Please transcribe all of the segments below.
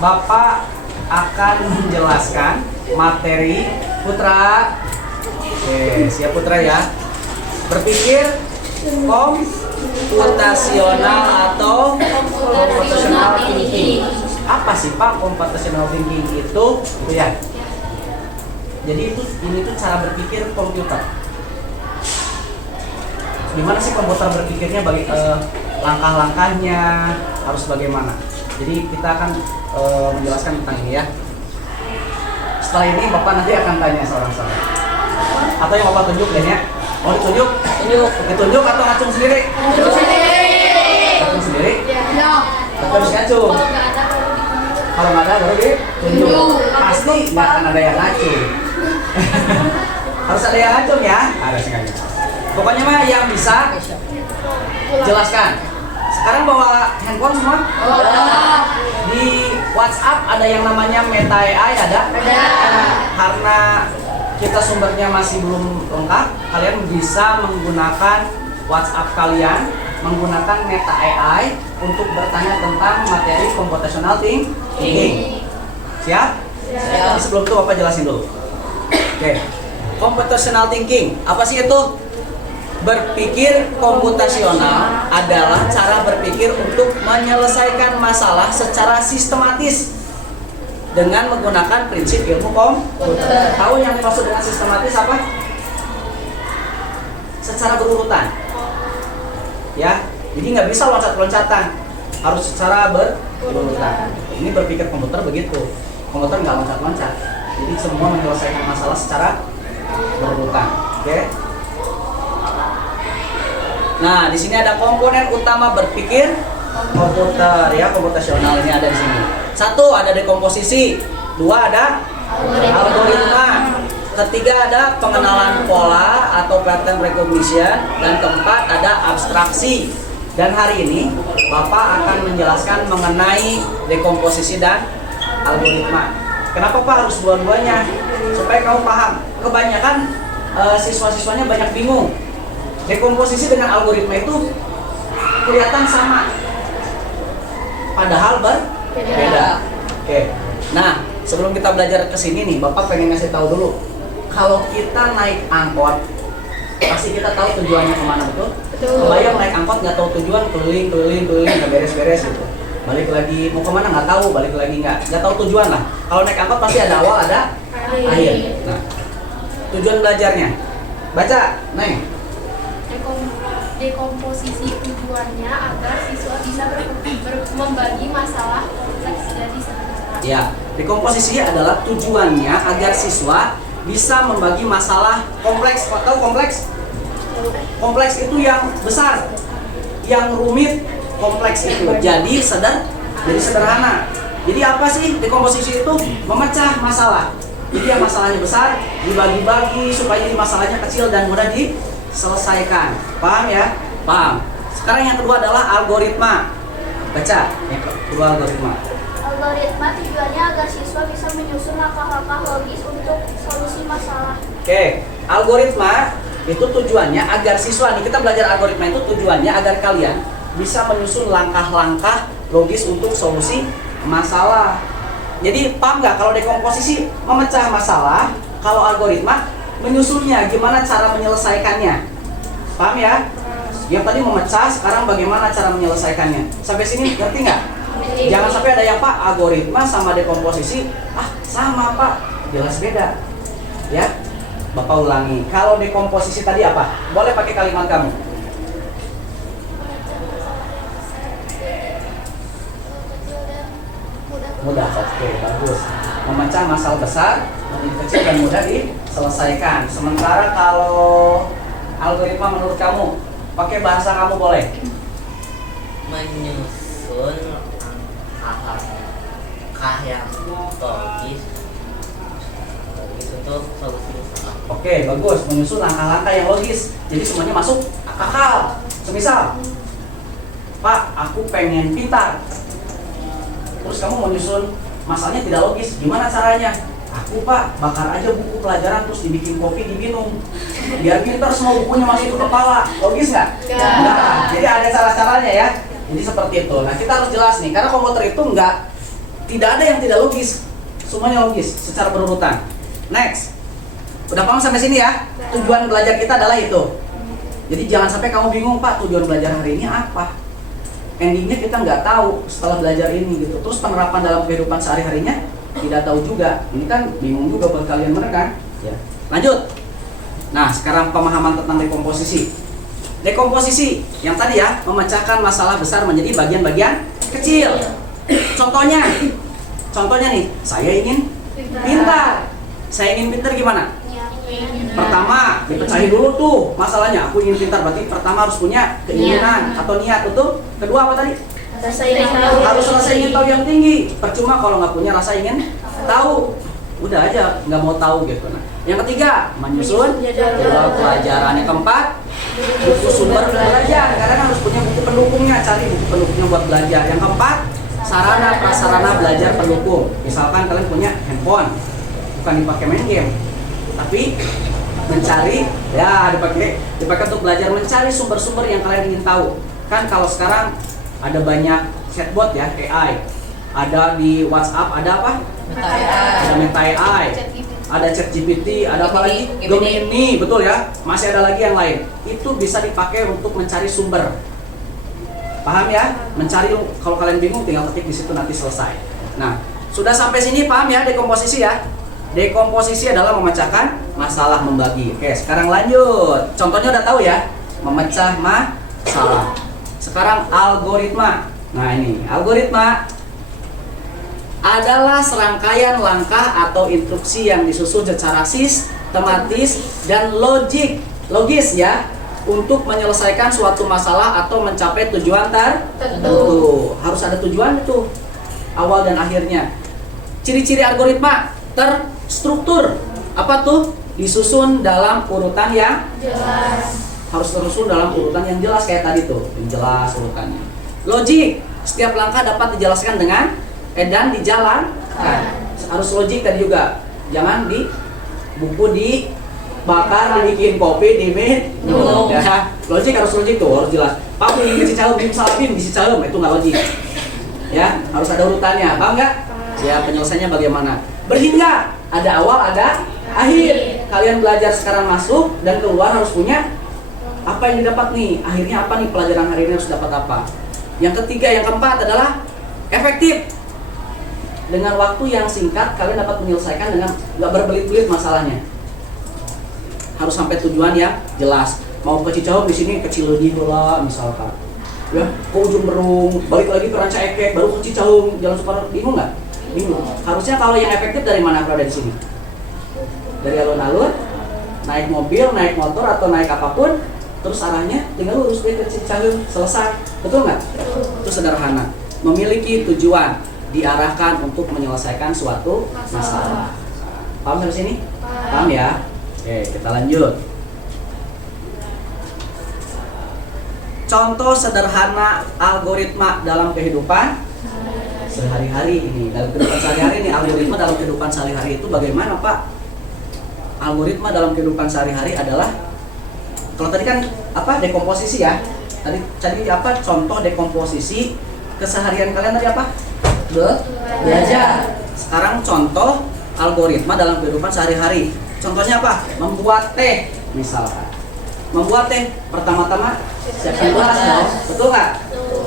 Bapak akan menjelaskan materi Putra. Oke, siap Putra ya. Berpikir komputasional atau computational thinking. Apa sih Pak computational thinking itu ya? Jadi ini tuh cara berpikir komputer. Gimana sih komputer berpikirnya, bagi langkah-langkahnya harus bagaimana? Jadi kita akan menjelaskan tentang ini ya. Setelah ini Bapak nanti akan tanya seorang-seorang. Atau yang Bapak tunjuk deh ya. Mau ditunjuk? Ditunjuk atau ngacung sendiri? Ngacung sendiri. Ngacung sendiri? Ya. Tapi harus ngacung. Kalau nggak ada baru ditunjuk. Pasti nggak akan ada yang ngacung. Harus ada yang ngacung ya. Ada sengaja. Pokoknya mah yang bisa jelaskan. Sekarang bawa handphone semua? Di WhatsApp ada yang namanya Meta AI, ada? Karena kita sumbernya masih belum lengkap, kalian bisa menggunakan WhatsApp kalian, menggunakan Meta AI untuk bertanya tentang materi computational thinking. Siap? Siap. Sebelum itu Bapak jelasin dulu. Oke. Computational thinking, apa sih itu? Berpikir komputasional adalah cara berpikir untuk menyelesaikan masalah secara sistematis dengan menggunakan prinsip ilmu komputer. Tahu yang dimaksud dengan sistematis apa? Secara berurutan. Ya, jadi nggak bisa loncat-loncatan, harus secara berurutan. Ini berpikir komputer begitu. Komputer nggak loncat-loncat. Jadi semua menyelesaikan masalah secara berurutan. Oke? Nah, di sini ada komponen utama berpikir komputer ya, komputasional ini ada di sini. Satu, ada dekomposisi. Dua, ada algoritma. Ketiga, ada pengenalan pola atau pattern recognition. Dan keempat, ada abstraksi. Dan hari ini Bapak akan menjelaskan mengenai dekomposisi dan algoritma. Kenapa Pak harus dua-duanya? Supaya kamu paham. Kebanyakan siswa-siswanya banyak bingung. Dekomposisi dengan algoritma itu kelihatan sama, padahal berbeda. Oke. Nah, sebelum kita belajar ke sini nih, Bapak pengen ngasih tahu dulu. Kalau kita naik angkot, pasti kita tahu tujuannya kemana, betul? Kebayang naik angkot nggak tahu tujuan, keliling, nggak beres-beres gitu. Balik lagi mau kemana nggak tahu, balik lagi nggak tahu tujuan lah. Kalau naik angkot pasti ada awal, ada akhir. Nah, tujuan belajarnya, baca, Neng. Dekomposisi tujuannya agar siswa bisa membagi masalah kompleks jadi sederhana. Ya, dekomposisi adalah tujuannya agar siswa bisa membagi masalah kompleks. Tahu kompleks? Kompleks itu yang besar, yang rumit, kompleks itu jadi sederhana. Jadi apa sih dekomposisi itu? Memecah masalah. Jadi yang masalahnya besar dibagi-bagi supaya jadi masalahnya kecil dan mudah diselesaikan. Paham ya? Paham. Sekarang yang kedua adalah algoritma. Baca. Yang kedua algoritma. Algoritma tujuannya agar siswa bisa menyusun langkah-langkah logis untuk solusi masalah. Oke, algoritma itu tujuannya agar siswa nih, kita belajar algoritma itu tujuannya agar kalian bisa menyusun langkah-langkah logis untuk solusi masalah. Jadi paham nggak kalau dekomposisi memecah masalah, kalau algoritma menyusunnya, gimana cara menyelesaikannya. Paham ya? Yang tadi memecah, sekarang bagaimana cara menyelesaikannya. Sampai sini ngerti nggak? Jangan sampai ada yang Pak, algoritma sama dekomposisi sama Pak, jelas beda. Ya, Bapak ulangi. Kalau dekomposisi tadi apa? Boleh pakai kalimat kamu. Mudah, oke, bagus. Memecah masalah besar menjadi kecil dan mudah diselesaikan. Sementara kalau algoritma menurut kamu, pakai bahasa kamu boleh. Menyusun langkah yang logis untuk solusi masalah. Oke, bagus. Menyusun langkah-langkah yang logis. Jadi semuanya masuk akal. Semisal, Pak, aku pengen pintar. Terus kamu menyusun masalahnya tidak logis. Gimana caranya? Aku Pak, bakar aja buku pelajaran terus dibikin kopi diminum. Biar pintar semua bukunya masuk ke kepala. Logis nggak? Nah, jadi ada cara-caranya ya. Jadi seperti itu. Nah, kita harus jelas nih, karena komputer itu nggak Tidak ada yang tidak logis. Semuanya logis secara berurutan. Next. Udah paham sampai sini ya? Tujuan belajar kita adalah itu. Jadi jangan sampai kamu bingung, Pak, tujuan belajar hari ini apa? Endingnya kita nggak tahu setelah belajar ini gitu. Terus penerapan dalam kehidupan sehari-harinya tidak tahu juga. Ini kan bingung juga buat kalian mereka. Ya. Lanjut. Nah, sekarang pemahaman tentang dekomposisi. Dekomposisi yang tadi ya, memecahkan masalah besar menjadi bagian-bagian kecil. Contohnya nih, saya ingin pintar. Saya ingin pintar gimana? Pertama, dipecahin dulu tuh masalahnya. Aku ingin pintar, berarti pertama harus punya keinginan atau niat, betul? Kedua apa tadi? Harus rasa ingin tahu yang tinggi. Percuma kalau nggak punya rasa ingin tahu. Udah aja nggak mau tahu gitu. Nah, yang ketiga, menyusun jadwal pelajaran. Yang keempat, buku sumber belajar. Karena harus punya buku pendukungnya, cari buku pendukungnya buat belajar. Yang keempat, sarana prasarana belajar pendukung. Misalkan kalian punya handphone, bukan dipakai main game, tapi mencari, ya dipakai untuk belajar, mencari sumber-sumber yang kalian ingin tahu. Kan kalau sekarang ada banyak chatbot ya, AI. Ada di WhatsApp, ada apa? Ada Meta AI, ada ChatGPT, ada apa lagi? Gemini, betul ya? Masih ada lagi yang lain. Itu bisa dipakai untuk mencari sumber. Paham ya? Mencari, kalau kalian bingung tinggal ketik di situ nanti selesai. Nah, sudah sampai sini paham ya dekomposisi ya? Dekomposisi adalah memecahkan masalah, membagi. Oke, sekarang lanjut. Contohnya udah tahu ya, memecah masalah. Sekarang algoritma. Nah ini, algoritma adalah serangkaian langkah atau instruksi yang disusun secara sistematis dan logis ya, untuk menyelesaikan suatu masalah atau mencapai tujuan tertentu. Harus ada tujuan itu, awal dan akhirnya. Ciri-ciri algoritma terstruktur. Apa tuh? Disusun dalam urutan yang jelas. Harus tersusun dalam urutan yang jelas kayak tadi tuh, yang jelas urutannya. Logik. Setiap langkah dapat dijelaskan dengan dan dijalankan. Harus logik tadi juga. Jangan di buku dibakar, dibikin kopi, diminum. Ya, logik harus logik tuh, harus jelas. Pak, ini cicahem, bim salabim, di cicahem, itu nggak logik. Ya, harus ada urutannya. Paham nggak? Ya, penyelesaiannya bagaimana? Berhingga, ada awal, ada akhir. Kalian belajar sekarang masuk dan keluar harus punya apa yang didapat nih. Akhirnya apa nih, pelajaran hari ini harus dapat apa. Yang ketiga, yang keempat adalah efektif. Dengan waktu yang singkat kalian dapat menyelesaikan dengan nggak berbelit-belit masalahnya. Harus sampai tujuan yang jelas. Mau ke Cicahem di sini kecil lagi lah misalkan. Ya, ke ujung Berung, balik lagi ke Ranca Ekek, baru ke Cicahem, Jalan Suparno, bingung nggak? Bingung. Harusnya kalau yang efektif dari mana kalau ada di sini? Dari alun-alun, naik mobil, naik motor atau naik apapun, terus arahnya tinggal lurus ke Cicahem, selesai. Betul nggak? Itu sederhana. Memiliki tujuan, diarahkan untuk menyelesaikan suatu masalah. Paham sampai sini? Paham ya? Oke, kita lanjut. Contoh sederhana algoritma dalam kehidupan sehari-hari ini. Dalam kehidupan sehari-hari ini, algoritma dalam kehidupan sehari-hari itu bagaimana, Pak? Algoritma dalam kehidupan sehari-hari adalah, kalau tadi kan apa, dekomposisi ya. Tadi apa? Contoh dekomposisi keseharian kalian tadi apa? Belajar. Sekarang contoh algoritma dalam kehidupan sehari-hari. Contohnya apa? Membuat teh misalkan. Membuat teh, pertama-tama siapkan gelas dong, betul nggak?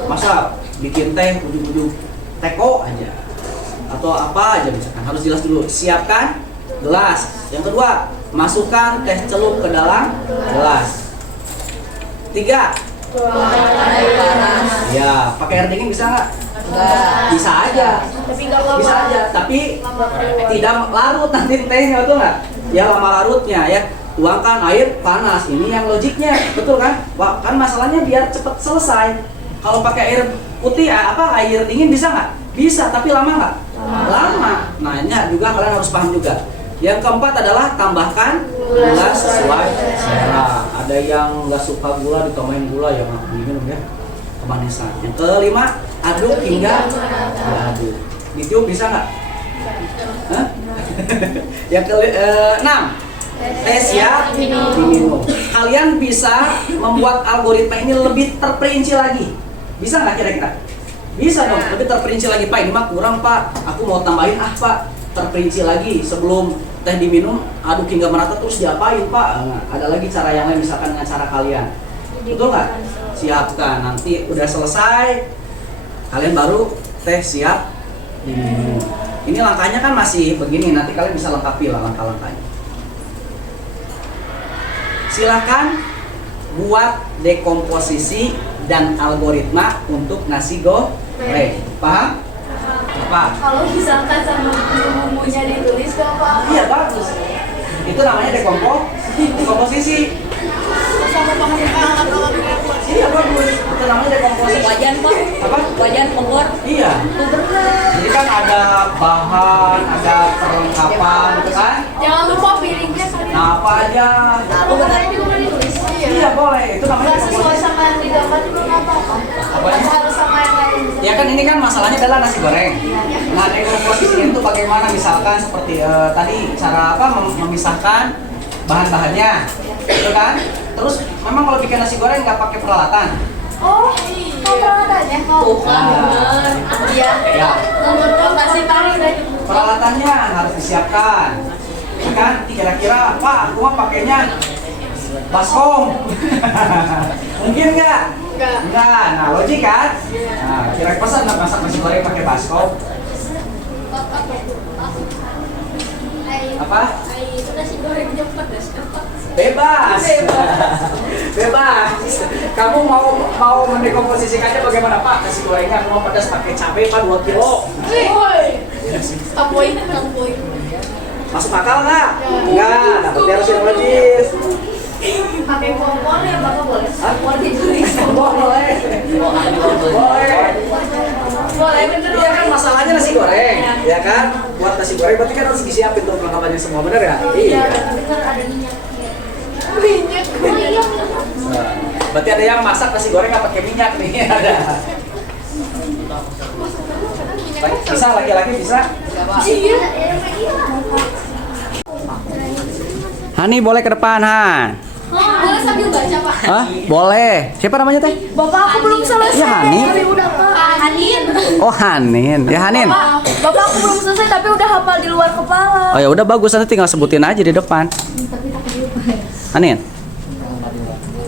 Masa bikin teh ujung-ujung teko aja atau apa aja misalkan, harus jelas dulu. Siapkan gelas. Yang kedua, masukkan teh celup ke dalam gelas. 3, ya, pakai air dingin bisa nggak? Bisa aja. Bisa aja, tapi tidak larut nanti tehnya, betul nggak? Ya, lama larutnya ya. Tuangkan air panas, ini yang logiknya, betul kan? Wah, kan masalahnya biar cepat selesai. Kalau pakai air putih, air dingin bisa nggak? Bisa, tapi lama nggak? Lama. Nah, ini juga kalian harus paham juga. Yang keempat adalah tambahkan gula sesuai selera. Ada yang nggak suka gula, ditambahin gula, ya minum ya, kemanisan. Yang kelima, aduk hingga diaduk. Ditiup bisa nggak? Yang keenam, tes ya diminum. Kalian bisa membuat algoritma ini lebih terperinci lagi. Bisa nggak kira-kira? Bisa dong, tapi terperinci lagi, Pak. Ini mah kurang, Pak. Aku mau tambahin, Pak. Terperinci lagi sebelum teh diminum, aduk hingga merata terus diapain, Pak? Nah, ada lagi cara yang lain, misalkan dengan cara kalian. Betul nggak? Siapkan. Nanti udah selesai, kalian baru teh siap diminum. Ini langkahnya kan masih begini. Nanti kalian bisa lengkapi lah langkah-langkahnya. Silakan buat dekomposisi dan algoritma untuk nasi goreng. Paham? Apa? Kalau misalkan sama bumbunya ditulis gak apa-apa. Iya, bagus. Itu namanya dekomposisi. Sama pengembangan Iya, bagus. Itu namanya dekomposisi. Wajan Pak, Apa? wajan kompor, Iya. itu benar. Jadi kan ada bahan, ada perlengkapan, gitu kan? Jangan lupa piringnya kalian. Nah, apa aja? Aku benar. juga ditulis. Iya, boleh. Itu namanya Nggak sesuai dekomposisi. sama yang didapat juga nggak apa-apa. Apanya? Harus sama yang lain. Ya kan ini kan masalahnya adalah nasi goreng. Nah, dekomposisinya itu bagaimana, misalkan seperti tadi cara apa memisahkan bahan-bahannya, gitu kan? Terus memang kalau bikin nasi goreng nggak pakai peralatan. Oh, mau peralatannya? Tuh kan Nah. benar. Iya. Ya, Untuk kasih paling dari peralatannya harus disiapkan. Ya kan? Kira-kira, Pak, aku mah pakainya baskom. Mungkin nggak? Nggak. Nggak. Nah, logik kan? Nah, kira-kira pesan nggak masak nasi goreng pakai baskom? Apa? itu nasi gorengnya pedas apa? Bebas. Bebas. Kamu mau mendekomposisikannya bagaimana, Pak? Nasi gorengnya aku mau pedas pakai cabai Pak 2 kilo. Woi. Iya sih. Tampoin. Masuk akal nggak? Enggak, nah berarti harus yang logis. Pakai kompor ya Bapak boleh? Hah? Boleh ditulis. Boleh. Boleh. Boleh bener. Iya kan masalahnya nasi goreng, ya kan? Buat nasi goreng berarti kan harus disiapin tuh perlengkapannya semua, bener ya? Iya, bener ada minyak. Minyak. Oh iya. Nah, berarti ada yang masak nasi goreng nggak pakai minyak nih, ada. Bisa laki-laki bisa? Iya. Hani boleh ke depan, Han. Boleh sambil baca Pak. Hah? Boleh. Siapa namanya teh? Bapak aku belum selesai. Iya, Hani. Tapi udah Pak. Hanin. Oh, Hanin. Ya Hanin. Bapak aku belum selesai tapi udah hafal di luar kepala. Oh ya udah bagus, nanti tinggal sebutin aja di depan. Hanin.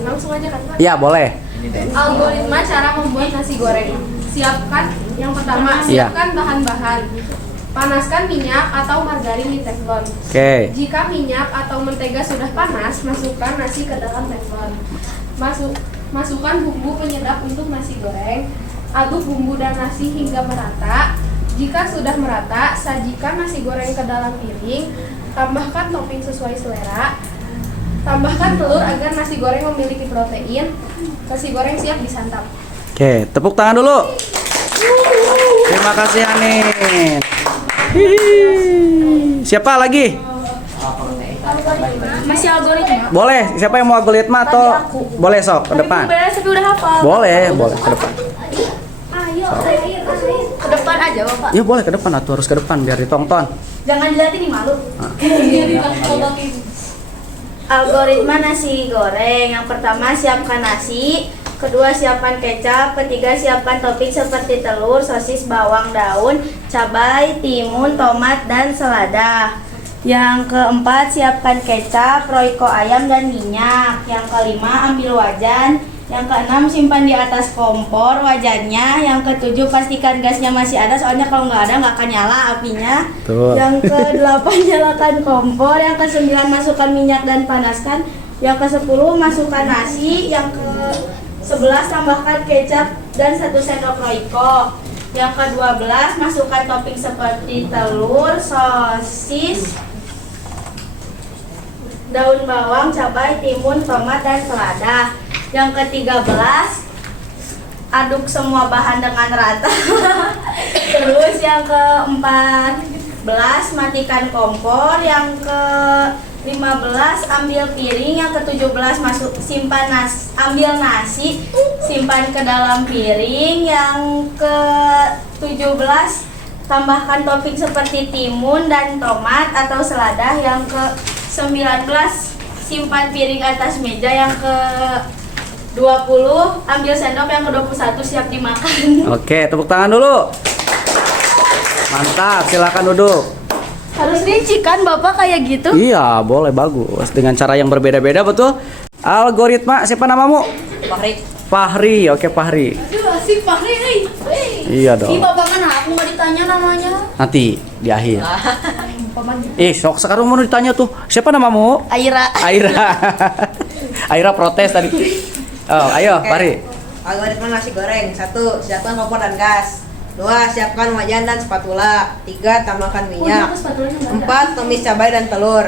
Langsung aja kan Pak. Ya boleh. Algoritma cara membuat nasi goreng. Siapkan yang pertama, Iya. siapkan bahan-bahan. Panaskan minyak atau margarin di teflon. Oke. Jika minyak atau mentega sudah panas, masukkan nasi ke dalam teflon. Masukkan bumbu penyedap untuk nasi goreng. Aduk bumbu dan nasi hingga merata. Jika sudah merata, sajikan nasi goreng ke dalam piring. Tambahkan topping sesuai selera. Tambahkan telur agar nasi goreng memiliki protein. Nasi goreng siap disantap. Oke, tepuk tangan dulu. Terima kasih Hanin. Hihi. Siapa lagi? Masih algoritma. Boleh. Siapa yang mau algoritma atau boleh sok ke depan? Beres tapi udah hafal. Boleh ke depan. Ayo, air. Ke depan aja Bapak. Ya boleh ke depan, atau harus ke depan biar ditonton. Jangan dilihatin nih malu. Algoritma nasi goreng. Yang pertama siapkan nasi, kedua siapkan kecap, ketiga siapkan topping seperti telur, sosis, bawang, daun, cabai, timun, tomat, dan selada. Yang keempat siapkan kecap, royco ayam, dan minyak. Yang kelima ambil wajan. Yang keenam simpan di atas kompor wajannya. Yang ketujuh pastikan gasnya masih ada, soalnya kalau nggak ada nggak akan nyala apinya. Betul. Yang ke-8 nyalakan kompor. Yang ke-9 masukkan minyak dan panaskan. Yang ke-10 masukkan nasi. Yang ke-11 tambahkan kecap dan 1 sendok royco. Yang ke-12 masukkan topping seperti telur, sosis, daun bawang, cabai, timun, tomat, dan selada. Yang ke-13 aduk semua bahan dengan rata. Terus yang ke-14 matikan kompor. Yang ke-15 ambil piring. Yang ke-17 ambil nasi, simpan ke dalam piring. Yang ke-17 tambahkan topping seperti timun dan tomat atau selada. Yang ke-19 simpan piring atas meja. Yang ke-20 20, ambil sendok yang ke-21 siap dimakan. Oke, tepuk tangan dulu. Mantap, silakan duduk. Harus rinci kan Bapak kayak gitu? Iya, boleh, bagus. Dengan cara yang berbeda-beda, betul? Algoritma, siapa namamu? Fahri. Fahri, oke Fahri. Aduh asik Fahri nih. Iya dong. Ih Bapak kan aku nggak ditanya namanya. Nanti di akhir. Sok sekarang mau ditanya tuh, siapa namamu? Aira. Aira. Aira protes tadi. Oh, ayo, Fahri. Algoritma nasi goreng. 1. Siapkan kompor dan gas. 2. Siapkan wajan dan spatula. 3. Tambahkan minyak. 4. Tumis cabai dan telur.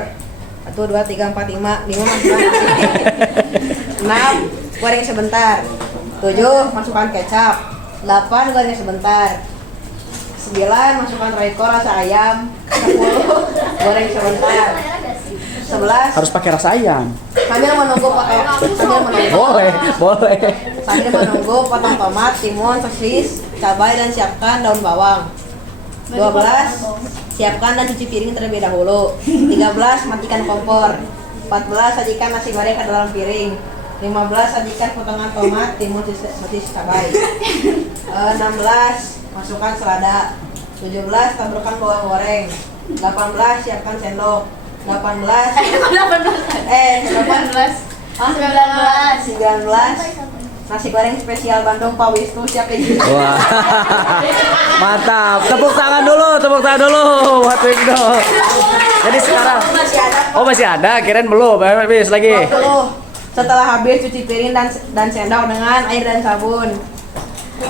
1, 2, 3, 4, 5. 5 masukkan nasi. 6. Goreng sebentar. 7. Masukkan kecap. 8. Goreng sebentar. 9. Masukkan royco rasa ayam. 10. Goreng sebentar. 11. Harus pakai rasa ayam. Sambil menunggu potong tomat, timun, sosis, cabai dan siapkan daun bawang. 12. Siapkan dan cuci piring terlebih dahulu. 13. Matikan kompor. 14. Sajikan nasi goreng ke dalam piring. 15. Sajikan potongan tomat, timun, sosis, cabai. 16. Masukkan selada. 17. Taburkan bawang goreng. 18. Siapkan sendok. 19. 19. Nasi goreng spesial Bandung Pak Wisnu siap dijual. Wah. Mantap. Tepuk tangan dulu buat Wigdo. Jadi sekarang Masih ada. oh masih ada, kirain belum. Habis lagi. 20. Setelah habis cuci piring dan sendok dengan air dan sabun.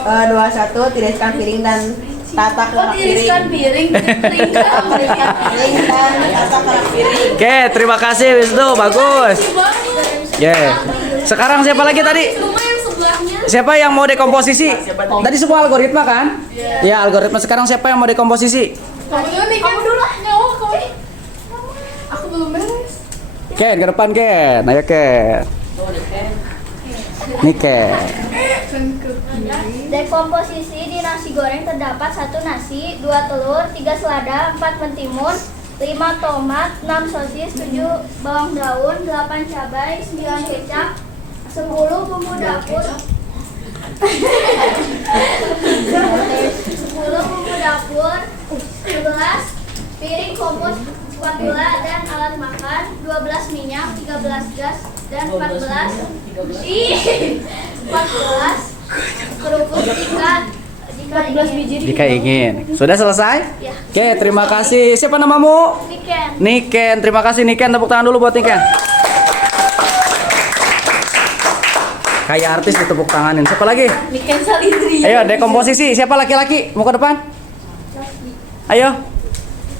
21. Tiriskan piring dan tata kerak Tiriskan piring. piring. Piring dan tata kerak piring. Oke, terima kasih Wisnu, bagus. Sekarang siapa lagi tadi? Siapa yang mau dekomposisi? Tadi semua algoritma kan? Ya, algoritma. Sekarang siapa yang mau dekomposisi? Kamu dulu lah. Aku belum beres. Ken, ke depan Ken. Ayo Ken. Nih Ken. Dekomposisi di nasi goreng terdapat 1 nasi, 2 telur, 3 selada, 4 mentimun, 5 tomat, 6 sosis, 7 bawang daun, 8 cabai, 9 kecap, 10 bumbu dapur, 11 piring kompos, spatula dan alat makan, 12 minyak, 13 gas, dan 14 kerupuk Jika ingin. Sudah selesai? Ya. Oke, terima kasih. Siapa namamu? Niken. Terima kasih Niken. Tepuk tangan dulu buat Niken. Kayak artis ditepuk tanganin. Siapa lagi? Niken Salindri. Ayo, dekomposisi. Siapa laki-laki? Mau ke depan? Ayo.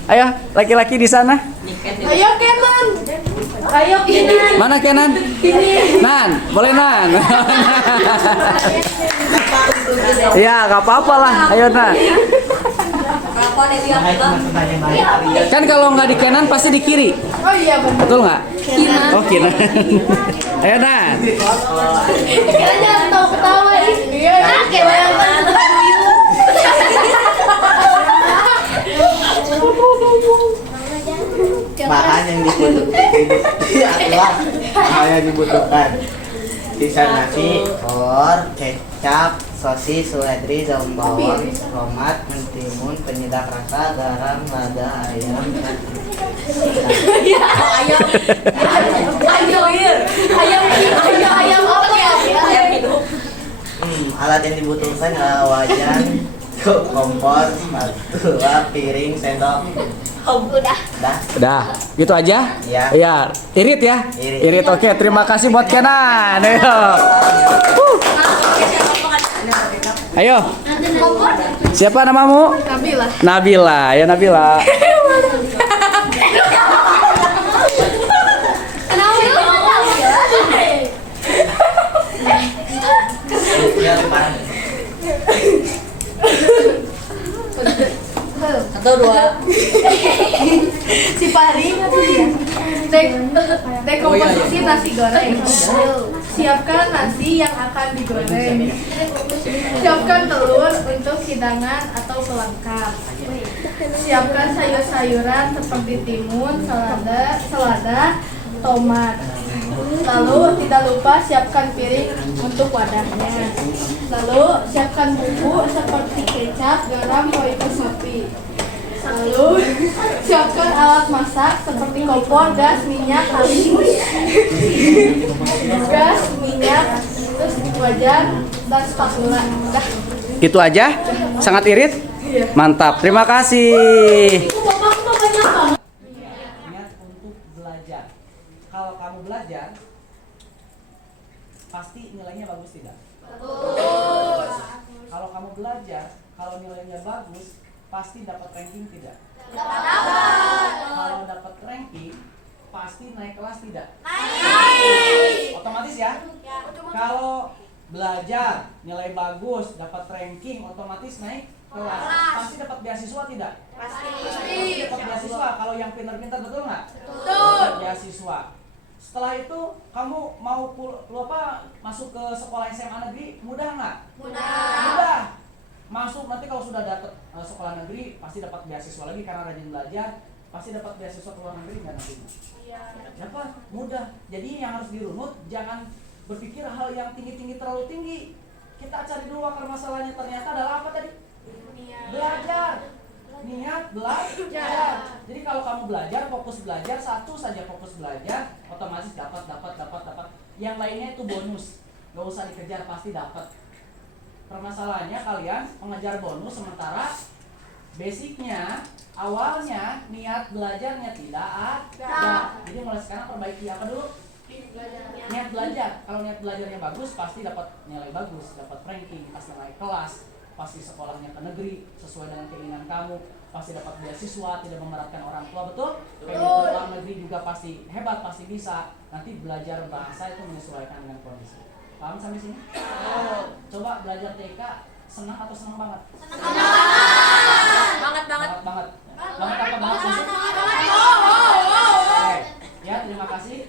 Ayo, laki-laki di sana. Ayo Kenan. Mana Kenan? Nan, boleh Nan. Iya, nggak apa-apa lah. Ayo Nan. Kan kalau nggak di kanan pasti di kiri. Oh iya benar. Betul nggak? Oh Kinan. Ayo Nan. Kira jangan tahu ketawa ih. Iya. Kayak bayangkan duyung. Bahan yang dibutuhkan bisa nasi, telur, kecap, sosis, seledri, daun bawang, tomat, mentimun, penyedap rasa, garam, lada, ayam. Ayam apa ya? Alat yang dibutuhkan adalah wajan, kompor, spatula, piring, sendok. Udah. Udah, gitu aja? Iya. Iya, irit ya? Irit. Oke, terima kasih buat Kenan. Ayo. Ayo. Siapa namamu? Nabila. Nabila. Ya Nabila. Satu, dua. Si Pari dekomposisi nasi goreng. Siapkan nasi yang akan digoreng. Siapkan telur untuk hidangan atau pelengkap. Siapkan sayur-sayuran seperti timun, selada, tomat. Lalu tidak lupa siapkan piring untuk wadahnya. Lalu siapkan bumbu seperti kecap, garam, toilet sapi. Lalu siapkan alat masak seperti kompor, gas, minyak, gas, minyak, terus wajan dan spatula. Udah. Itu aja? Sangat irit? Mantap, terima kasih. Ingat untuk belajar. Kalau kamu belajar, pasti nilainya bagus tidak? Bagus. Kalau kamu belajar, kalau nilainya bagus, pasti dapat ranking tidak? Dapat. Kalau dapat ranking, pasti naik kelas tidak? Naik. Otomatis ya? Kalau belajar, nilai bagus, dapat ranking, otomatis naik kelas. Pasti dapat beasiswa tidak? Pasti dapat beasiswa. Kalau yang pintar-pintar, betul nggak? Betul. Beasiswa. Setelah itu kamu mau masuk ke sekolah SMA negeri, mudah nggak? Mudah. Masuk nanti kalau sudah dapat sekolah negeri pasti dapat beasiswa lagi karena rajin belajar, pasti dapat beasiswa ke luar negeri nggak nantinya? Iya. Dapat, mudah. Jadi yang harus dirunut, jangan berpikir hal yang tinggi-tinggi terlalu tinggi. Kita cari dulu akar masalahnya, ternyata adalah apa tadi? Belajar. Niat belajar. Jadi kalau kamu belajar, fokus belajar, satu saja fokus belajar, otomatis dapat. Yang lainnya itu bonus. Gak usah dikejar, pasti dapat. Permasalahannya kalian mengejar bonus sementara basicnya, awalnya niat belajarnya tidak ada. Jadi mulai sekarang perbaiki apa dulu? Niat belajar. Kalau niat belajarnya bagus, pasti dapat nilai bagus, dapat ranking, pasti naik kelas, pasti sekolahnya ke negeri sesuai dengan keinginan kamu, pasti dapat beasiswa, tidak memberatkan orang tua, betul? Pengen ke luar negeri juga pasti hebat, pasti bisa. Nanti belajar bahasa itu menyesuaikan dengan kondisi. Paham sampai sini? Coba belajar TK, senang atau senang banget? Senang banget. Banget apa banget? Oke, ya terima kasih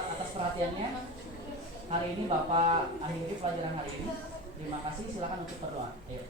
atas perhatiannya. Hari ini Bapak akhiri pelajaran hari ini. Terima kasih, silakan untuk berdoa. Ayo.